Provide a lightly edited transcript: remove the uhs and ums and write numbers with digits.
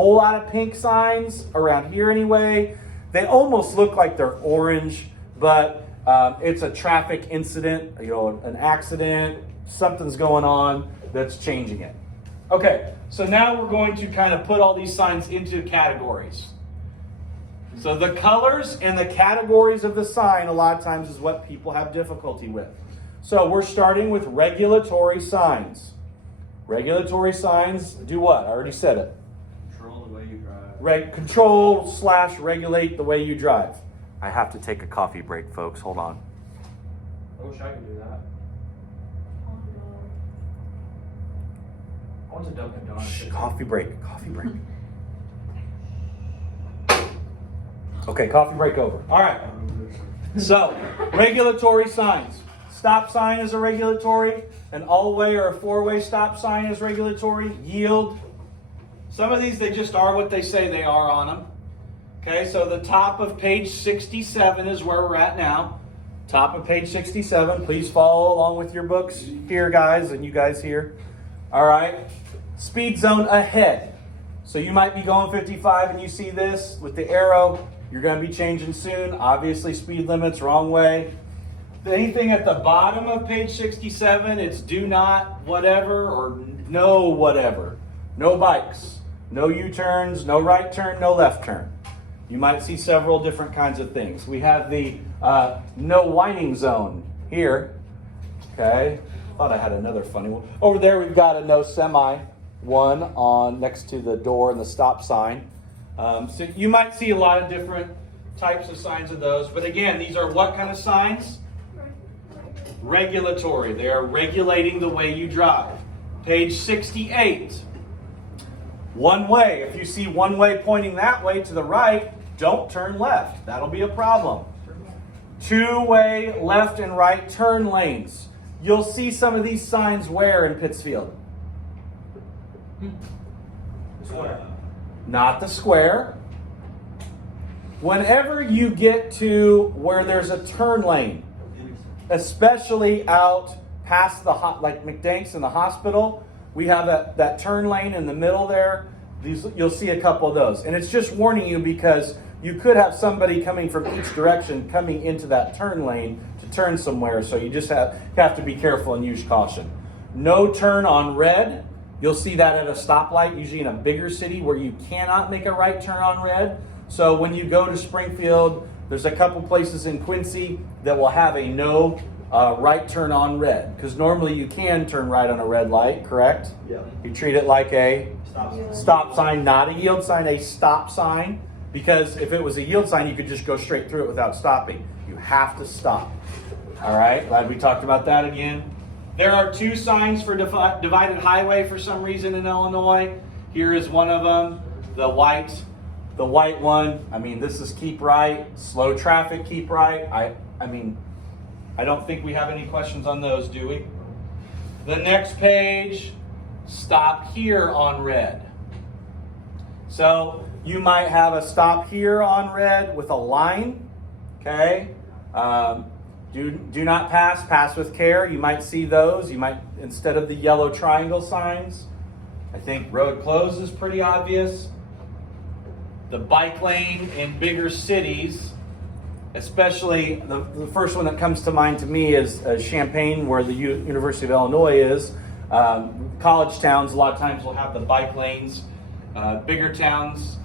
whole lot of pink signs around here anyway. They almost look like they're orange, but it's a traffic incident, an accident, something's going on that's changing it. Okay, so now we're going to kind of put all these signs into categories. So the colors and the categories of the sign a lot of times is what people have difficulty with. So we're starting with regulatory signs. Regulatory signs do what? I already said it. Control the way you drive. Control/regulate the way you drive. I have to take a coffee break, folks. Hold on. I wish I could do that. I went to Dunkin' Donuts. Shh, coffee break. Coffee break. Okay, coffee break over. All right. So, regulatory signs. Stop sign is a regulatory. An all-way or a four-way stop sign is regulatory. Yield. Some of these, they just are what they say they are on them. Okay, so the top of page 67 is where we're at now. Top of page 67. Please follow along with your books here, guys, and you guys here. All right. Speed zone ahead. So you might be going 55 and you see this with the arrow. You're going to be changing soon. Obviously, speed limits, wrong way. Anything at the bottom of page 67, it's do not whatever or no whatever. No bikes, no U-turns, no right turn, no left turn. You might see several different kinds of things. We have the no whining zone here. Okay, thought I had another funny one. Over there we've got a no semi one on next to the door and the stop sign. So you might see a lot of different types of signs of those. But again, these are what kind of signs? Regulatory. They are regulating the way you drive. Page 68. One way. If you see one way pointing that way to the right, don't turn left. That'll be a problem. Two-way left and right turn lanes. You'll see some of these signs where in Pittsfield? Square. Not the square. Whenever you get to where there's a turn lane, especially out past like McDanks in the hospital, we have that turn lane in the middle there. You'll see a couple of those. And it's just warning you because you could have somebody coming from each direction coming into that turn lane to turn somewhere. So you just have to be careful and use caution. No turn on red. You'll see that at a stoplight, usually in a bigger city where you cannot make a right turn on red. So when you go to Springfield, there's a couple places in Quincy that will have a no right turn on red. Because normally you can turn right on a red light, correct? Yeah. You treat it like a Stop. stop sign, not a yield sign, a stop sign. Because if it was a yield sign, you could just go straight through it without stopping. You have to stop. All right, glad we talked about that again. There are two signs for divided highway for some reason in Illinois. Here is one of them, the white one. I mean, this is keep right, slow traffic, keep right. I don't think we have any questions on those, do we? The next page, stop here on red. So you might have a stop here on red with a line, okay? Do not pass with care. You might see those. You might, instead of the yellow triangle signs. I think road closed is pretty obvious. The bike lane in bigger cities, especially the first one that comes to mind to me is Champaign, where the University of Illinois is. College towns a lot of times will have the bike lanes. Bigger towns